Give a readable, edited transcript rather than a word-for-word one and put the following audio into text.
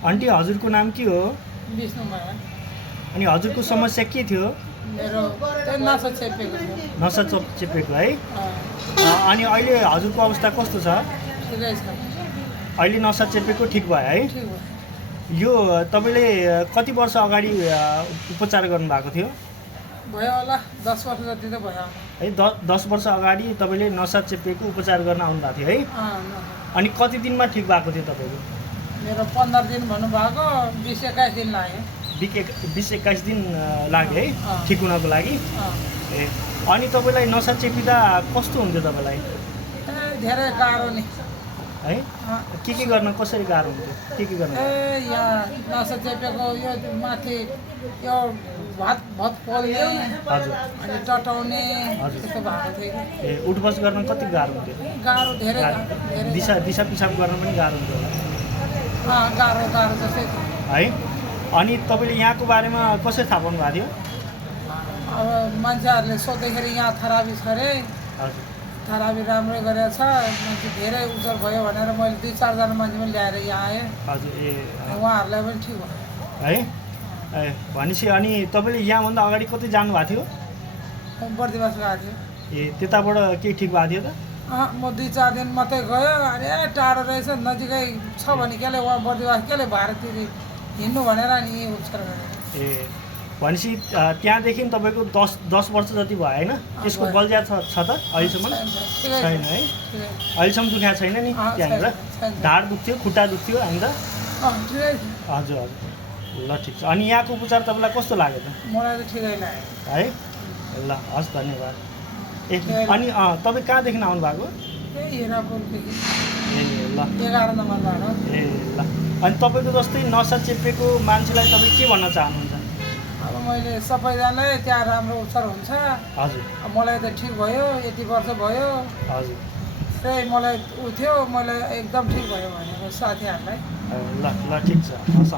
Aunty हजुरको नाम के हो? विष्णुमाया। अनि हजुरको समस्या के थियो? मेरो त्यो नसा चेपेको थियो। नसा चेपेको है? अँ, अनि अहिले हजुरको अवस्था कस्तो छ? ठिकै छ। अहिले नसा चेपेको ठिक भयो है? ठिक भयो। यो तपाईँले कति वर्ष अगाडि उपचार गर्नुभएको थियो? भयो होला 10 वर्ष जति त भयो होला। है 10 वर्ष अगाडि तपाईँले नसा चेपेको उपचार गर्न आउनुभएको थियो है? अनि कति दिनमा ठिक भएको थियो तपाईँको? मेरो 15 दिन भन्नुभएको 20-21 दिन लाग्यो। 20-21 दिन लाग्यो है अँ। ठिक हुनको लागि? अँ, ए अनि तपाईँलाई नसा चेपिँदा कस्तो हुन्थ्यो तपाईँलाई धेरै गाह्रो नि। है? अँ, के गर्न कसरी गाह्रो हुन्थ्यो? के गर्न? यहाँ नसा चेपेको यो माथि यो भात पोल्ने हजुर अनि टटाउने हजुर। त्यस्तो भएको थियो कि। ए उठबस गर्न कति गाह्रो हुन्थ्यो? गाह्रो धेरै धेरै दिशा पिसाब गर्न पनि गाह्रो हुन्थ्यो होला गाह्रो जस्तै थियो। है? अनि तपाईँले यहाँको बारेमा कसरी थाहा पाउनु भएको थियो? अब मान्छेहरूले सोद्धाखेरि यहाँ थरापी छ अरे, हजुर थरापी राम्रै गरेको छ, मान्छे धेरै उज्जवल भयो भनेर मैले 2-4 जना मान्छे पनि ल्याएर यहाँ आएँ। हजुर ए उहाँहरूलाई पनि ठिक भयो। है? ए भनेपछि अनि तपाईँले यहाँभन्दा अगाडि कतै जानुभएको थियो? बर्दिवास गएको थियो। ए त्यताबाट केही ठिक भएको थियो त? म 2-4 दिन मात्रै गयो। अरे टाढो रहेछ, नजिकै छ भने केले उहाँ बर्दिवास केले भारततिर हिँड्नु भनेर नि उपचार गरेँ। ए भनेपछि त्यहाँदेखि तपाईँको 10 वर्ष जति भयो होइन? त्यसको भयो। बलज्या छ त अहिलेसम्म? ठिकै छ। छैन है? ठिकै छ। अहिलेसम्म दुखाएको छैन नि त्यहाँनिर? छैन। ढाड दुख्थ्यो, खुट्टा दुख्थ्यो होइन त? ठिकै छ। हजुर हजुर ल ठिक छ। अनि यहाँको उपचार तपाईँलाई कस्तो लाग्यो त? मलाई त ठिकै लाग्यो। है? ल हस् धन्यवाद। ए ठिकै अनि तपाईँ कहाँदेखि आउनु भएको? यही हिरापुरदेखि ए ल 11 नम्बर बाटो। ए ल अनि तपाईँको जस्तै नसा चेपेको मान्छेलाई तपाईँ के भन्न चाहनुहुन्छ? अब मैले सबैजनालाई त्यहाँ राम्रो उपचार हुन्छ। हजुर अब मलाई त ठिक भयो, यति वर्ष भयो। हजुर त्यही मलाई उ थियो, मैले एकदम ठिक भयो भनेको साथीहरूलाई। ल ल ठिक छ हस्